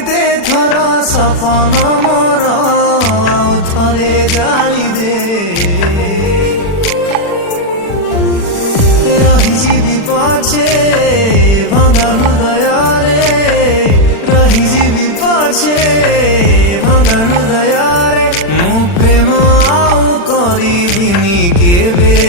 କେତେ ଥର ସପନ ମୋର ଆଉ ଥରେ ଜାଳିଦେ ରହିଯିବି ପଛେ ଭଙ୍ଗା ହୃଦୟରେ ରହିଯିବି ପଛେ ଭଙ୍ଗା ହୃଦୟରେ ମୁଁ ପ୍ରେମ ଆଉ କରିବିନି କେବେ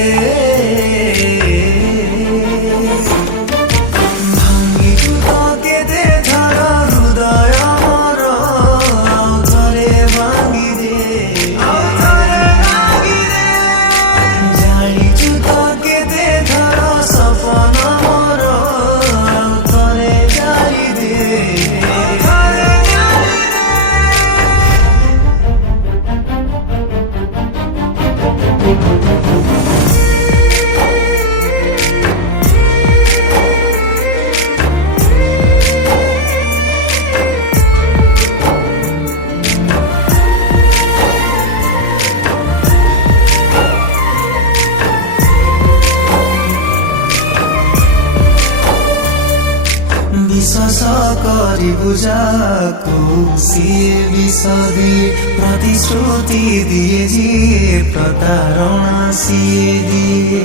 বিশ্বাস କରିବୁ ଯାକୁ ସିଏ ବିଷ ଦିଏ ପ୍ରତିଶ୍ରୁତି ଦିଏ ଯିଏ ପ୍ରତାରଣା ସିଏ ଦିଏ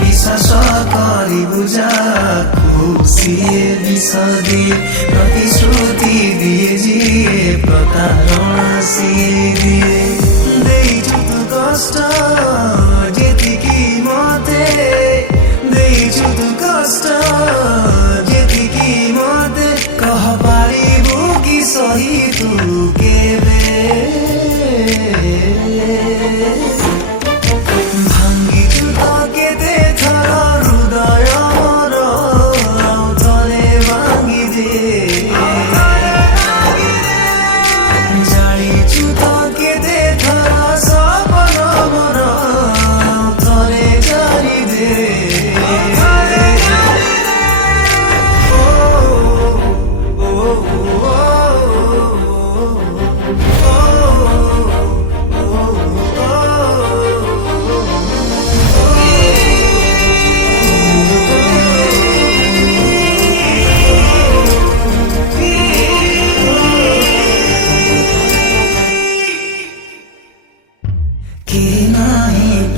বিশ্বাস କରିବୁ ଯାକୁ ସିଏ ବିଷ ଦିଏ ପ୍ରତିଶ୍ରୁତି ଦିଏ ଯିଏ ପ୍ରତାରଣା ସିଏ ଦିଏ ଦେଇଛୁ ତୁ କଷ୍ଟ ଯେତିକି ମତେ ଦେଇଛୁ ତୁ କଷ୍ଟ ଯେତିକି ମତେ କହ ପାରିବୁ କି ସହି ତୁ କେବେ ଭାଙ୍ଗିଛୁ ତ କେତେ ଥର ହୃଦୟ ମୋର ଆଉ ଥରେ ଭାଙ୍ଗିଦେ ଜାଳିଛୁ ତ କେତେ ଥର ସପନ ମୋର ଆଉ ଥରେ ଜାଳିଦେ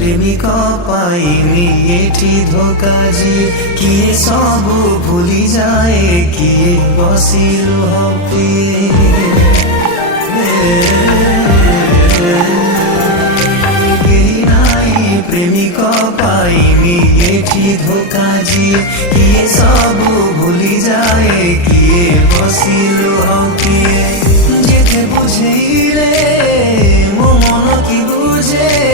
প্রেমিক পাইনি এটি ধোকা যিয়ে কিয়ে সবু ভুলি যায় কিয়ে বসিল প্রেমিক পাইনি এটি ধোকা যিয়ে কিয়ে সবু ভুলি যায় কিয়ে বসিল কিয়ে যেতে বুঝেইলে মো মন কি বুঝে